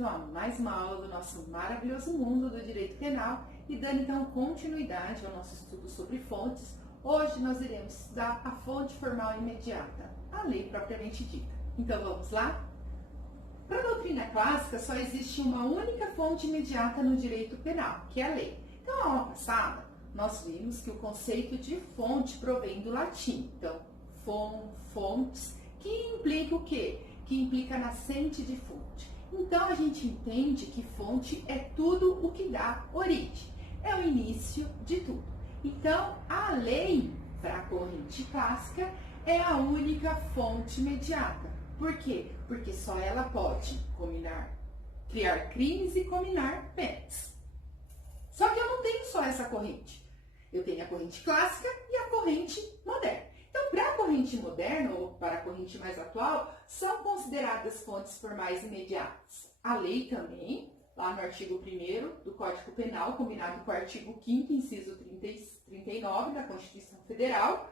então a mais uma aula do nosso maravilhoso mundo do direito penal e dando então continuidade ao nosso estudo sobre fontes. Hoje nós iremos estudar a fonte formal imediata, a lei propriamente dita. Então vamos lá? Para a doutrina clássica só existe uma única fonte imediata no direito penal, que é a lei. Então na aula passada nós vimos que o conceito de fonte provém do latim. Então fontes, que implica o quê? Que implica nascente de fonte. Então a gente entende que fonte é tudo o que dá origem, é o início de tudo. Então a lei, para a corrente clássica, é a única fonte imediata. Por quê? Porque só ela pode criar crimes e cominar penas. Só que eu não tenho só essa corrente. Eu tenho a corrente clássica e a corrente moderna. Então, para a corrente moderna, ou para a corrente mais atual, são consideradas fontes formais imediatas. A lei também, lá no artigo 1º do Código Penal, combinado com o artigo 5º, inciso 39 da Constituição Federal,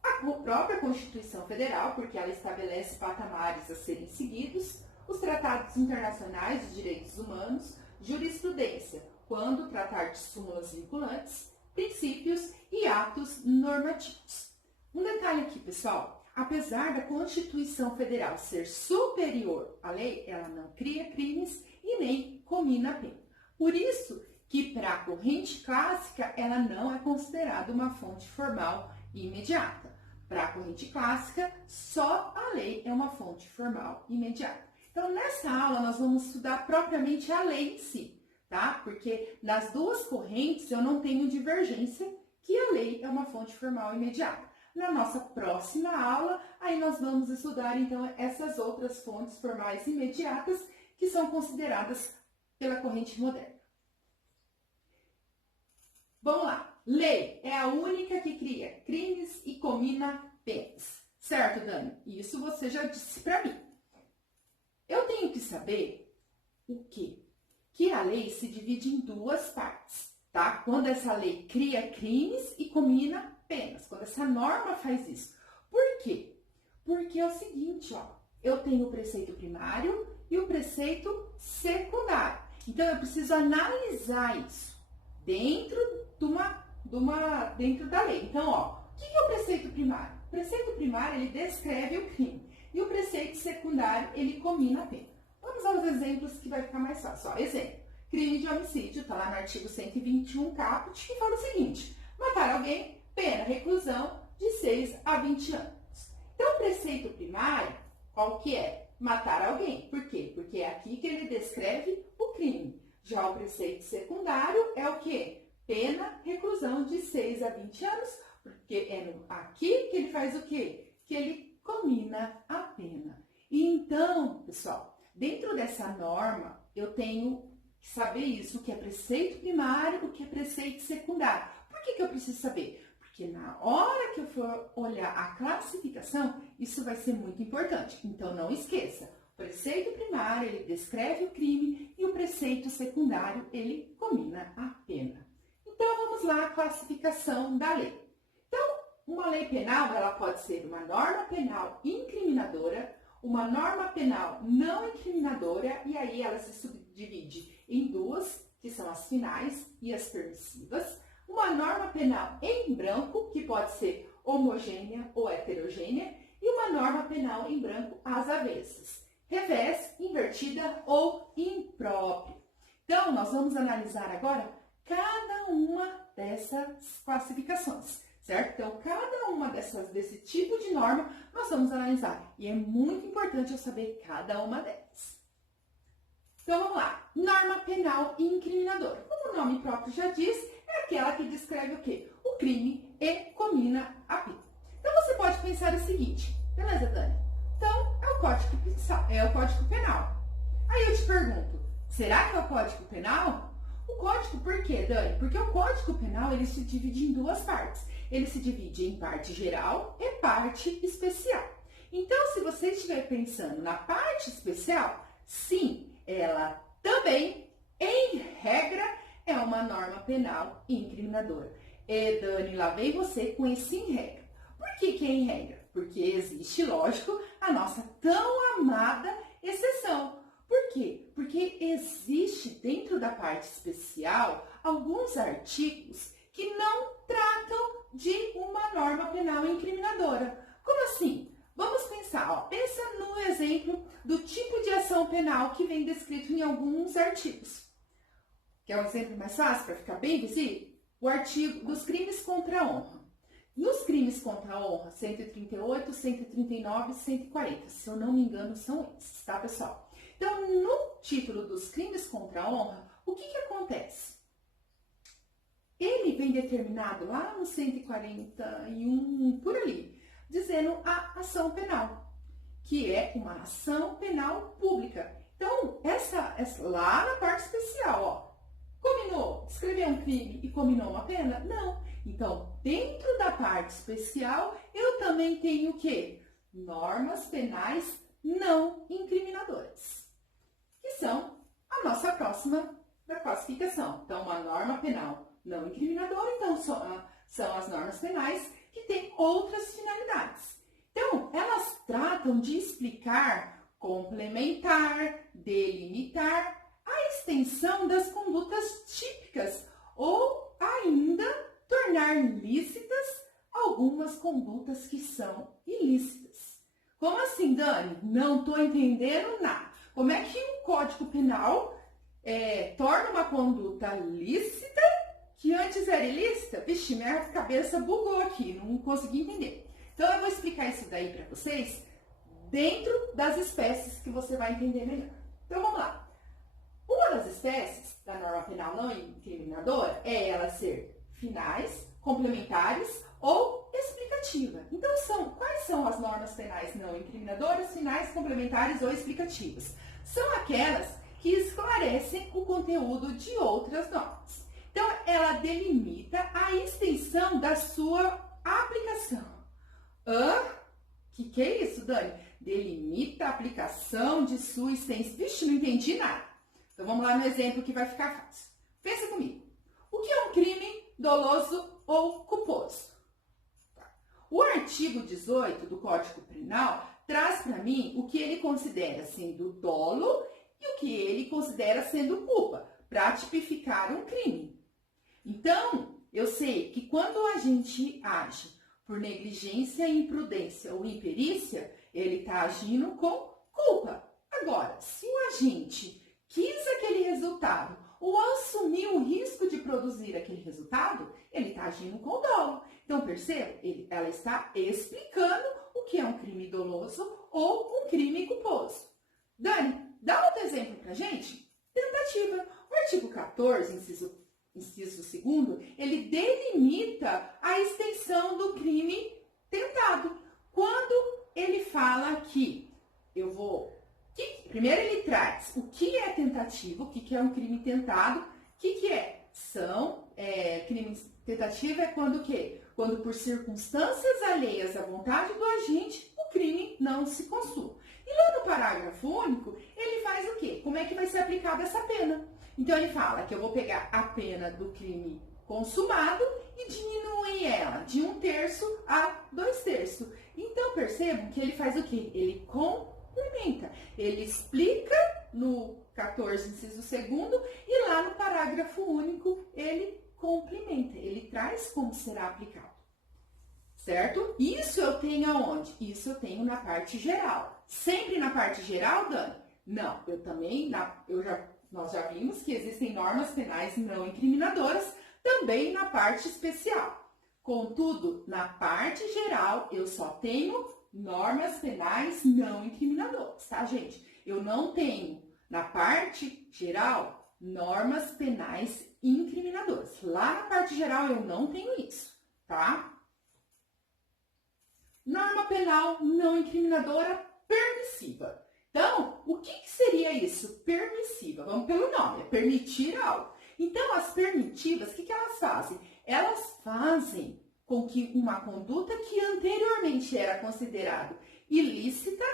a própria Constituição Federal, porque ela estabelece patamares a serem seguidos, os tratados internacionais de direitos humanos, jurisprudência, quando tratar de súmulas vinculantes, princípios e atos normativos. Um detalhe aqui, pessoal, apesar da Constituição Federal ser superior à lei, ela não cria crimes e nem comina pena. Por isso que para a corrente clássica, ela não é considerada uma fonte formal imediata. Para a corrente clássica, só a lei é uma fonte formal imediata. Então, nessa aula, nós vamos estudar propriamente a lei em si, tá? Porque nas duas correntes eu não tenho divergência que a lei é uma fonte formal imediata. Na nossa próxima aula, aí nós vamos estudar, então, essas outras fontes formais imediatas que são consideradas pela corrente moderna. Vamos lá. Lei é a única que cria crimes e comina penas. Certo, Dani? Isso você já disse para mim. Eu tenho que saber o quê? Que a lei se divide em duas partes, tá? Quando essa lei cria crimes e comina penas, quando essa norma faz isso. Por quê? Porque é o seguinte, ó, eu tenho o preceito primário e o preceito secundário. Então, eu preciso analisar isso dentro dentro da lei. Então, ó, o que é o preceito primário? O preceito primário, ele descreve o crime. E o preceito secundário, ele comina a pena. Vamos aos exemplos que vai ficar mais fácil. Ó, exemplo, crime de homicídio, tá lá no artigo 121 caput, que fala o seguinte: matar alguém, pena, reclusão de 6 a 20 anos. Então, o preceito primário, qual que é? Matar alguém. Por quê? Porque é aqui que ele descreve o crime. Já o preceito secundário é o quê? Pena, reclusão de 6 a 20 anos, porque é aqui que ele faz o quê? Que ele comina a pena. E então, pessoal, dentro dessa norma, eu tenho que saber isso, o que é preceito primário, o que é preceito secundário. Por que eu preciso saber? Porque na hora que eu for olhar a classificação, isso vai ser muito importante. Então, não esqueça, o preceito primário, ele descreve o crime e o preceito secundário, ele comina a pena. Então, vamos lá, a classificação da lei. Então, uma lei penal, ela pode ser uma norma penal incriminadora, uma norma penal não incriminadora, e aí ela se subdivide em duas, que são as finais e as permissivas. Uma norma penal em branco, que pode ser homogênea ou heterogênea, e uma norma penal em branco às avessas, revés, invertida ou imprópria. Então, nós vamos analisar agora cada uma dessas classificações, certo? Então, cada uma desse tipo de norma, nós vamos analisar. E é muito importante eu saber cada uma delas. Então, vamos lá. Norma penal incriminadora. Como o nome próprio já diz, é aquela que descreve o quê? O crime e comina a pena. Então, você pode pensar o seguinte, beleza, Dani? Então, é o Código Penal. Aí eu te pergunto, será que é o Código Penal? O Código, por quê, Dani? Porque o Código Penal, ele se divide em duas partes. Ele se divide em parte geral e parte especial. Então, se você estiver pensando na parte especial, sim, ela também, em regra, é uma norma penal incriminadora. E, Dani, lá vem você com esse em regra. Por que é em regra? Porque existe, lógico, a nossa tão amada exceção. Por quê? Porque existe dentro da parte especial alguns artigos que não tratam de uma norma penal incriminadora. Como assim? Vamos pensar, ó, pensa no exemplo do tipo de ação penal que vem descrito em alguns artigos. Quer um exemplo mais fácil para ficar bem visível? O artigo dos crimes contra a honra. Nos crimes contra a honra, 138, 139 e 140, se eu não me engano, são esses, tá, pessoal? Então, no título dos crimes contra a honra, o que acontece? Ele vem determinado lá no 141, por ali, dizendo a ação penal, que é uma ação penal pública. Então, essa lá na parte especial, ó, combinou, escreveu um crime e combinou uma pena? Não. Então, dentro da parte especial, eu também tenho o quê? Normas penais não incriminadoras, que são a nossa próxima da classificação. Então, uma norma penal não incriminadora, então, são as normas penais que têm outras finalidades. Então, elas tratam de explicar, complementar, delimitar a extensão das condutas típicas ou ainda tornar lícitas algumas condutas que são ilícitas. Como assim, Dani? Não estou entendendo nada. Como é que o Código Penal torna uma conduta lícita que antes era ilícita? Vixe, minha cabeça bugou aqui, não consegui entender. Então, eu vou explicar isso daí para vocês dentro das espécies que você vai entender melhor. Então, vamos lá. Uma das espécies da norma penal não incriminadora é ela ser finais, complementares ou explicativa. Então, quais são as normas penais não incriminadoras, finais, complementares ou explicativas? São aquelas que esclarecem o conteúdo de outras normas. Então, ela delimita a extensão da sua aplicação. Que é isso, Dani? Delimita a aplicação de sua extensão. Vixe, não entendi nada. Então, vamos lá no exemplo que vai ficar fácil. Pensa comigo. O que é um crime doloso ou culposo? O artigo 18 do Código Penal traz para mim o que ele considera sendo dolo e o que ele considera sendo culpa, para tipificar um crime. Então, eu sei que quando a gente age por negligência, imprudência ou imperícia, ele está agindo com culpa. Agora, se o agente quis aquele resultado ou assumiu o risco de produzir aquele resultado, ele está agindo com dolo. Então, perceba, ela está explicando o que é um crime doloso ou um crime culposo. Dani, dá outro exemplo para a gente? Tentativa. O artigo 14, inciso 2º, ele delimita a extensão do crime tentado. Quando ele fala que primeiro ele traz o que é tentativa, o que é um crime tentado, o que é? Crimes tentativa é quando o quê? Quando por circunstâncias alheias à vontade do agente, o crime não se consuma. E lá no parágrafo único, ele faz o quê? Como é que vai ser aplicada essa pena? Então, ele fala que eu vou pegar a pena do crime consumado e diminuir ela de 1/3 a 2/3. Então, percebam que ele faz o quê? Ele complementa. Ele explica no 14, inciso 2º, e lá no parágrafo único, ele complementa. Ele traz como será aplicado. Certo? Isso eu tenho aonde? Isso eu tenho na parte geral. Sempre na parte geral, Dani? Não, eu também, nós já vimos que existem normas penais não incriminadoras também na parte especial. Contudo, na parte geral, eu só tenho normas penais não incriminadoras, tá, gente? Eu não tenho, na parte geral, normas penais incriminadoras. Lá na parte geral, eu não tenho isso, tá? Norma penal não incriminadora permissiva. Então, o que seria isso? Permissiva. Vamos pelo nome, é permitir algo. Então, as permitivas, o que elas fazem? Elas fazem com que uma conduta que anteriormente era considerada ilícita,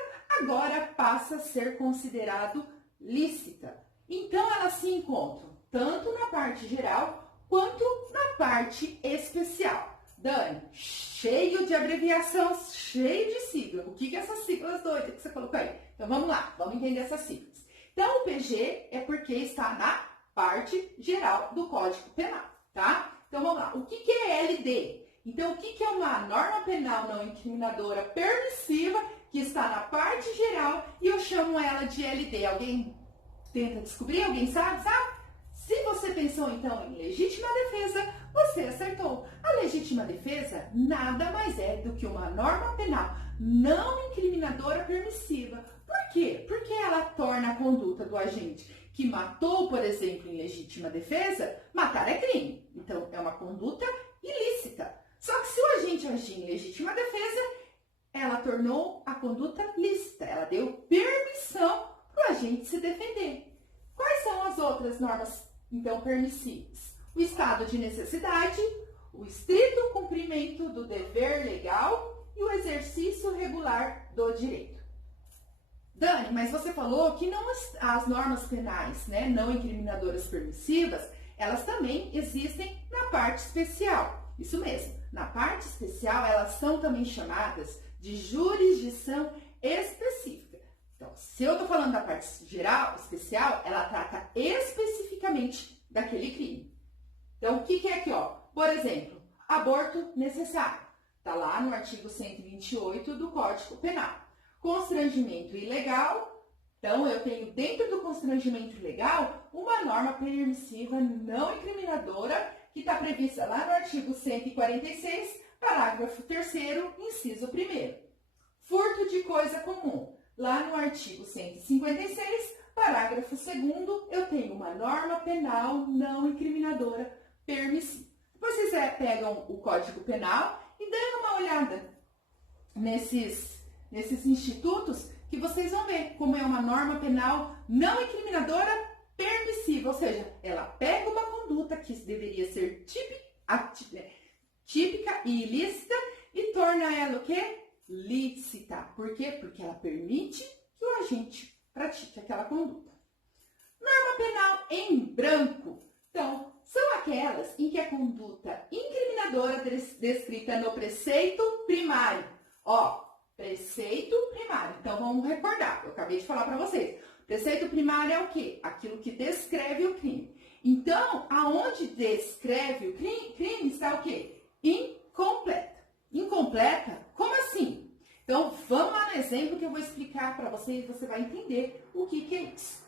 agora passa a ser considerado lícita. Então, elas se encontram tanto na parte geral quanto na parte especial. Dani, cheio de abreviação, cheio de sigla. O que é essas siglas doidas que você colocou aí? Então, vamos lá, vamos entender essas siglas. Então, o PG é porque está na parte geral do Código Penal, tá? Então, vamos lá. O que é LD? Então, o que é uma norma penal não incriminadora permissiva que está na parte geral e eu chamo ela de LD? Alguém tenta descobrir? Alguém sabe? Se você pensou, então, em legítima defesa, você acertou. A legítima defesa nada mais é do que uma norma penal não incriminadora permissiva. Por quê? Porque ela torna a conduta do agente que matou, por exemplo, em legítima defesa, matar é crime. Então, é uma conduta ilícita. Só que se o agente agir em legítima defesa, ela tornou a conduta lícita. Ela deu permissão para o agente se defender. Quais são as outras normas, então, permissíveis? O estado de necessidade, o estrito cumprimento do dever legal e o exercício regular do direito. Dani, mas você falou que não as normas penais, né, não incriminadoras permissivas, elas também existem na parte especial. Isso mesmo, na parte especial elas são também chamadas de jurisdição específica. Então, se eu estou falando da parte geral, especial, ela trata especificamente daquele crime. Então, o que é aqui, ó? Por exemplo, aborto necessário. Está lá no artigo 128 do Código Penal. Constrangimento ilegal. Então, eu tenho dentro do constrangimento ilegal uma norma permissiva não incriminadora que está prevista lá no artigo 146, parágrafo 3º, inciso 1º. Furto de coisa comum. Lá no artigo 156, parágrafo 2º, eu tenho uma norma penal não incriminadora permissiva. Vocês pegam o Código Penal e dêem uma olhada nesses institutos que vocês vão ver como é uma norma penal não incriminadora permissiva, ou seja, ela pega uma conduta que deveria ser típica e ilícita e torna ela o quê? Lícita. Por quê? Porque ela permite que o agente pratique aquela conduta. Norma penal em branco. Então, são aquelas em que a conduta incriminadora descrita no preceito primário. Ó, preceito primário. Então, vamos recordar. Eu acabei de falar para vocês. Preceito primário é o quê? Aquilo que descreve o crime. Então, aonde descreve o crime está o quê? Incompleta. Incompleta? Como assim? Então, vamos lá no exemplo que eu vou explicar para vocês e você vai entender o que é isso.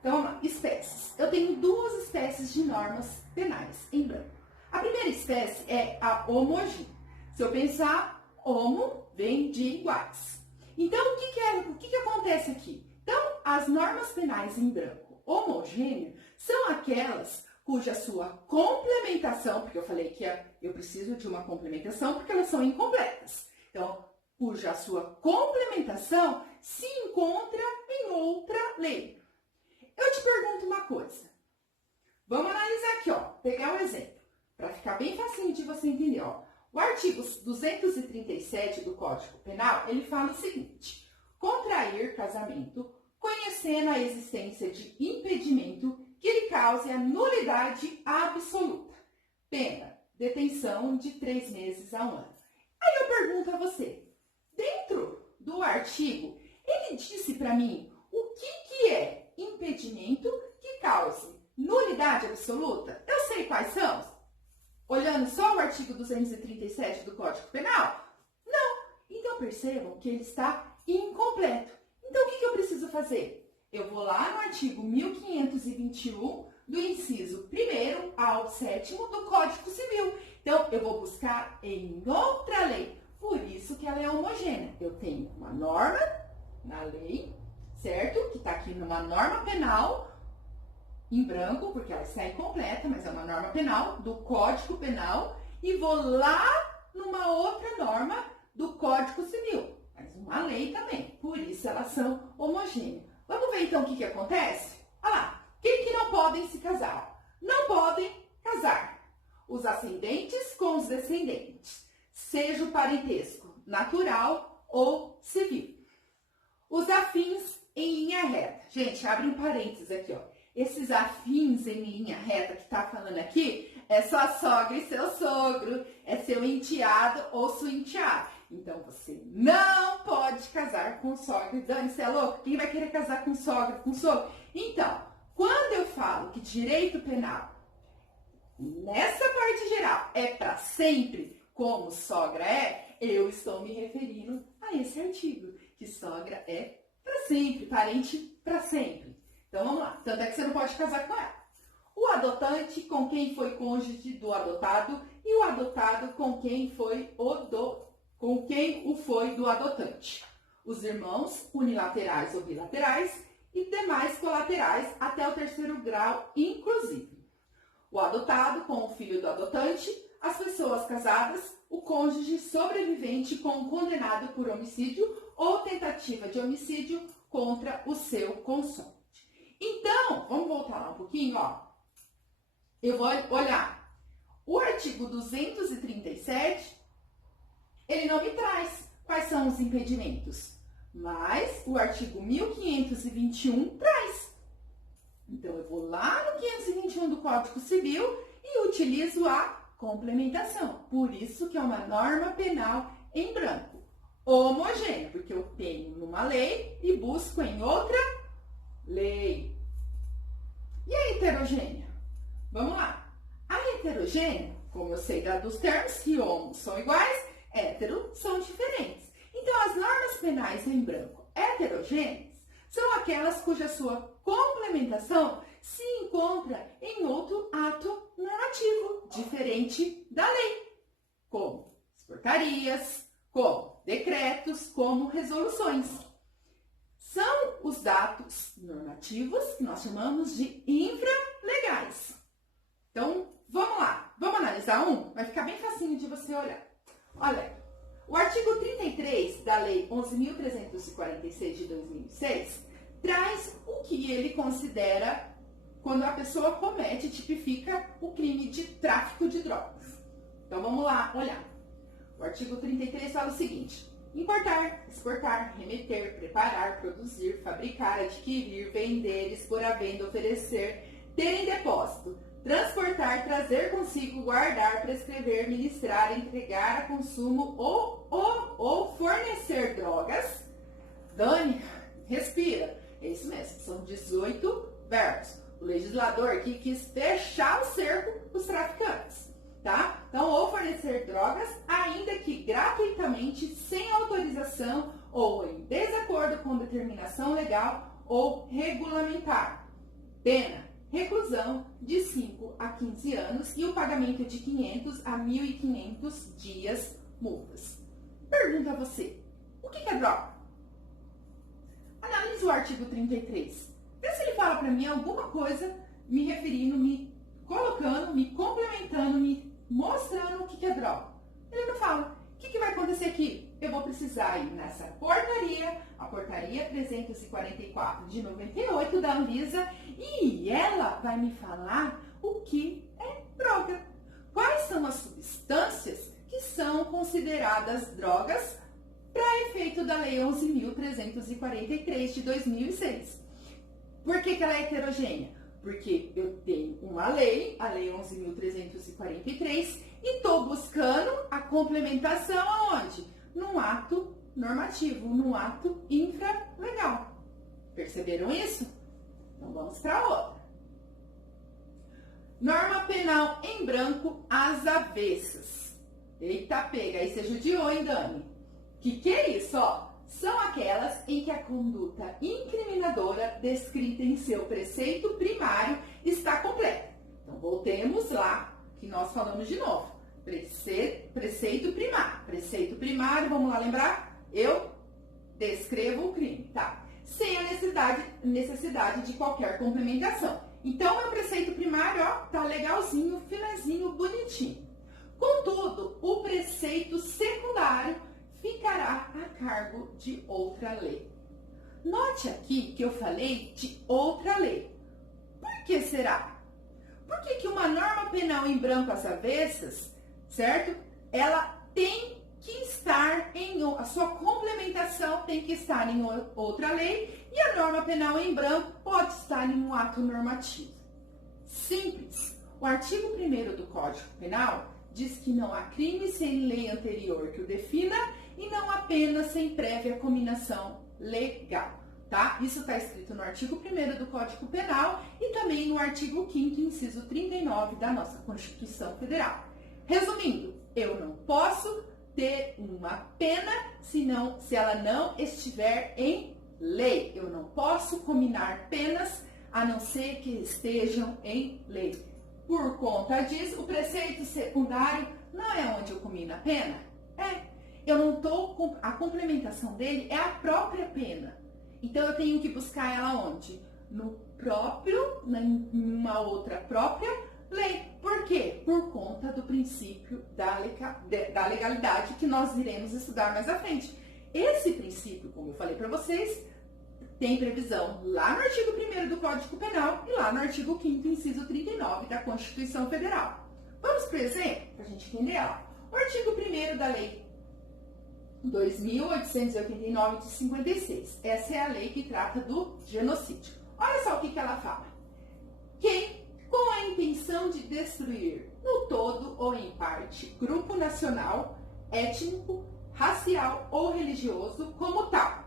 Então, vamos lá. Espécies. Eu tenho duas espécies de normas penais em branco. A primeira espécie é a homogênea. Se eu pensar, homo vem de iguais. Então, o que acontece aqui? Então, as normas penais em branco homogêneo são aquelas cuja sua complementação, porque eu falei que eu preciso de uma complementação porque elas são incompletas. Então, cuja sua complementação se encontra em outra lei. Eu te pergunto uma coisa. Vamos analisar aqui, ó, pegar um exemplo, para ficar bem facinho de você entender, ó. O artigo 237 do Código Penal, ele fala o seguinte: contrair casamento conhecendo a existência de impedimento que lhe cause a nulidade absoluta. Pena, detenção de 3 meses a 1 ano. Aí eu pergunto a você, dentro do artigo, ele disse para mim o que é impedimento que cause nulidade absoluta? Eu sei quais são. Olhando só o artigo 237 do Código Penal? Não. Então percebam que ele está incompleto. Então o que eu preciso fazer? Eu vou lá no artigo 1521 do inciso 1º ao 7º do Código Civil. Então eu vou buscar em outra lei. Por isso que ela é homogênea. Eu tenho uma norma na lei, certo? Que está aqui numa norma penal em branco, porque ela está incompleta, mas é uma norma penal do Código Penal, e vou lá numa outra norma do Código Civil, mas uma lei também, por isso elas são homogêneas. Vamos ver então o que acontece? Olha lá, quem que não podem se casar? Não podem casar os ascendentes com os descendentes, seja o parentesco natural ou civil. Os afins em linha reta. Gente, abre um parênteses aqui, ó. Esses afins em linha reta que está falando aqui é sua sogra e seu sogro, é seu enteado ou sua enteada. Então, você não pode casar com sogra. Dani, você é louco? Quem vai querer casar com sogra, com sogro? Então, quando eu falo que direito penal, nessa parte geral, é para sempre, como sogra é, eu estou me referindo a esse artigo, que sogra é para sempre, parente para sempre. Então, vamos lá. Tanto é que você não pode casar com ela. O adotante com quem foi cônjuge do adotado e o adotado com quem foi o foi do adotante. Os irmãos unilaterais ou bilaterais e demais colaterais até o 3º grau, inclusive. O adotado com o filho do adotante, as pessoas casadas, o cônjuge sobrevivente com o condenado por homicídio ou tentativa de homicídio contra o seu consorte. Então, vamos voltar lá um pouquinho, ó. Eu vou olhar. O artigo 237, ele não me traz quais são os impedimentos, mas o artigo 1521 traz. Então, eu vou lá no 521 do Código Civil e utilizo a complementação. Por isso que é uma norma penal em branco, homogênea, porque eu tenho numa lei e busco em outra lei. E a heterogênea? Vamos lá. A heterogênea, como eu sei dos termos, que homo são iguais, hétero são diferentes. Então, as normas penais em branco heterogêneas são aquelas cuja sua complementação se encontra em outro ato normativo, diferente da lei, como as portarias, como decretos, como resoluções. São os atos normativos que nós chamamos de infralegais. Então, vamos lá. Vamos analisar um? Vai ficar bem facinho de você olhar. Olha aí. O artigo 33 da Lei 11.346 de 2006 traz o que ele considera quando a pessoa comete, tipifica o crime de tráfico de drogas. Então, vamos lá olhar. O artigo 33 fala o seguinte: importar, exportar, remeter, preparar, produzir, fabricar, adquirir, vender, expor à venda, oferecer, ter em depósito, transportar, trazer consigo, guardar, prescrever, ministrar, entregar a consumo ou fornecer drogas. Dani, respira. É isso mesmo, são 18 verbos. O legislador aqui quis fechar o cerco dos traficantes, tá? Então, ou fornecer drogas, ainda que gratuitamente, sem autorização ou em desacordo com determinação legal ou regulamentar. Pena: reclusão de 5 a 15 anos e o pagamento de 500 a 1.500 dias multas. Pergunta a você: o que é droga? Analise o artigo 33. Vê se ele fala para mim alguma coisa me referindo, me colocando, me complementando, me mostrando o que é droga. Ele não fala. O que vai acontecer aqui? Eu vou precisar ir nessa portaria, a portaria 344 de 98 da Anvisa, e ela vai me falar o que é droga. Quais são as substâncias que são consideradas drogas para efeito da Lei 11.343 de 2006. Por que ela é heterogênea? Porque eu tenho uma lei, a Lei 11.343, e estou buscando a complementação aonde? Num ato normativo, num ato infralegal. Perceberam isso? Então vamos para outra. Norma penal em branco às avessas. Eita, pega, aí você judiou, hein, Dani? Que é isso, ó? São aquelas em que a conduta incriminadora descrita em seu preceito primário está completa. Então, voltemos lá, que nós falamos de novo. Preceito primário. Preceito primário, vamos lá lembrar? Eu descrevo o crime, tá? Sem a necessidade de qualquer complementação. Então, meu preceito primário, ó, tá legalzinho, filezinho, bonitinho. Contudo, o preceito secundário ficará a cargo de outra lei. Note aqui que eu falei de outra lei. Por que será? Por que uma norma penal em branco às avessas, certo? Ela tem que estar a sua complementação tem que estar em outra lei e a norma penal em branco pode estar em um ato normativo. Simples. O artigo 1º do Código Penal diz que não há crime sem lei anterior que o defina e não há pena sem prévia cominação legal, tá? Isso está escrito no artigo 1º do Código Penal e também no artigo 5º, inciso 39 da nossa Constituição Federal. Resumindo, eu não posso ter uma pena se ela não estiver em lei. Eu não posso cominar penas a não ser que estejam em lei. Por conta disso, o preceito secundário não é onde eu comino a pena. A complementação dele é a própria pena. Então eu tenho que buscar ela onde? Numa outra própria lei. Por quê? Por conta do princípio da legalidade que nós iremos estudar mais à frente. Esse princípio, como eu falei para vocês, tem previsão lá no artigo 1º do Código Penal e lá no artigo 5º, inciso 39 da Constituição Federal. Vamos para o exemplo, para a gente entender ela. O artigo 1º da Lei 2.889 de 56. Essa é a lei que trata do genocídio. Olha só o que ela fala. Quem, com a intenção de destruir no todo ou em parte, grupo nacional, étnico, racial ou religioso como tal.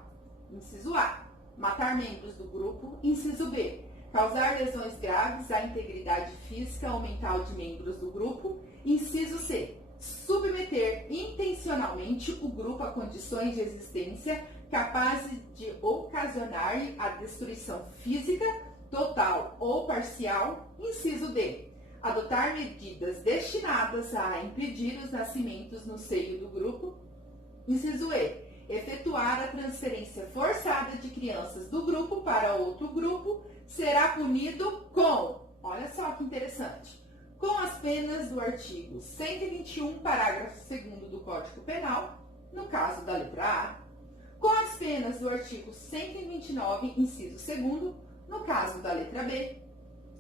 Inciso A. Matar membros do grupo. Inciso B. Causar lesões graves à integridade física ou mental de membros do grupo. Inciso C. Submeter intencionalmente o grupo a condições de existência capazes de ocasionar-lhe a destruição física, total ou parcial. Inciso D. Adotar medidas destinadas a impedir os nascimentos no seio do grupo. Inciso E. Efetuar a transferência forçada de crianças do grupo para outro grupo, será punido com, olha só que interessante, com as penas do artigo 121, parágrafo 2º do Código Penal, no caso da letra A, com as penas do artigo 129, inciso 2º, no caso da letra B,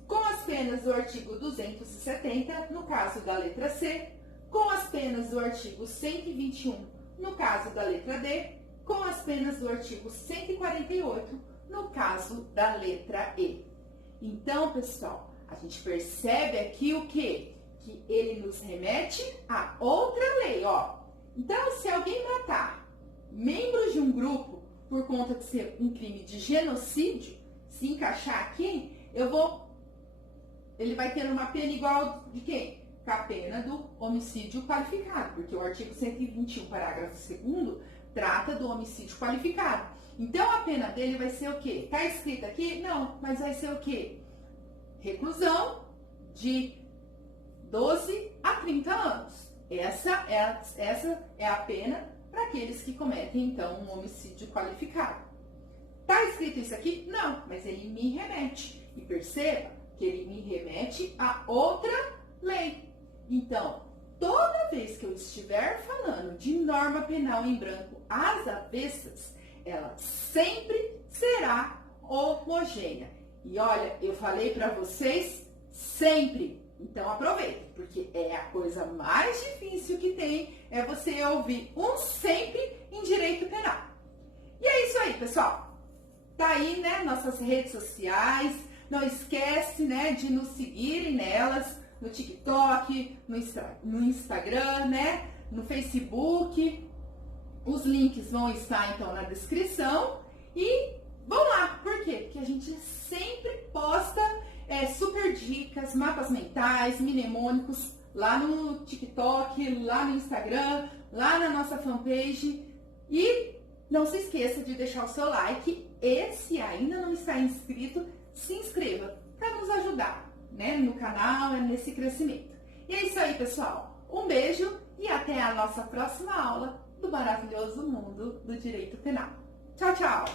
com as penas do artigo 270, no caso da letra C, com as penas do artigo 121, no caso da letra D, com as penas do artigo 148, no caso da letra E. Então, pessoal, a gente percebe aqui o quê? Que ele nos remete a outra lei, ó. Então, se alguém matar membros de um grupo por conta de ser um crime de genocídio, se encaixar aqui, ele vai ter uma pena igual de quem? Com a pena do homicídio qualificado, porque o artigo 121, parágrafo 2º, trata do homicídio qualificado. Então, a pena dele vai ser o quê? Tá escrito aqui? Não, mas vai ser o quê? Reclusão de 12 a 30 anos. Essa é a pena para aqueles que cometem, então, um homicídio qualificado. Tá escrito isso aqui? Não, mas ele me remete. E perceba que ele me remete a outra lei. Então, toda vez que eu estiver falando de norma penal em branco às avessas, ela sempre será homogênea. E olha, eu falei para vocês sempre. Então aproveita, porque é a coisa mais difícil que tem, é você ouvir um sempre em direito penal. E é isso aí, pessoal. Tá aí, né, nossas redes sociais. Não esquece, né, de nos seguirem nelas, no TikTok, no Instagram, né, no Facebook. Os links vão estar, então, na descrição. E vão lá, por quê? Porque a gente sempre posta super dicas, mapas mentais, mnemônicos, lá no TikTok, lá no Instagram, lá na nossa fanpage. E não se esqueça de deixar o seu like. E se ainda não está inscrito, se inscreva para nos ajudar, né, no canal, nesse crescimento. E é isso aí, pessoal. Um beijo e até a nossa próxima aula do maravilhoso mundo do direito penal. Tchau, tchau!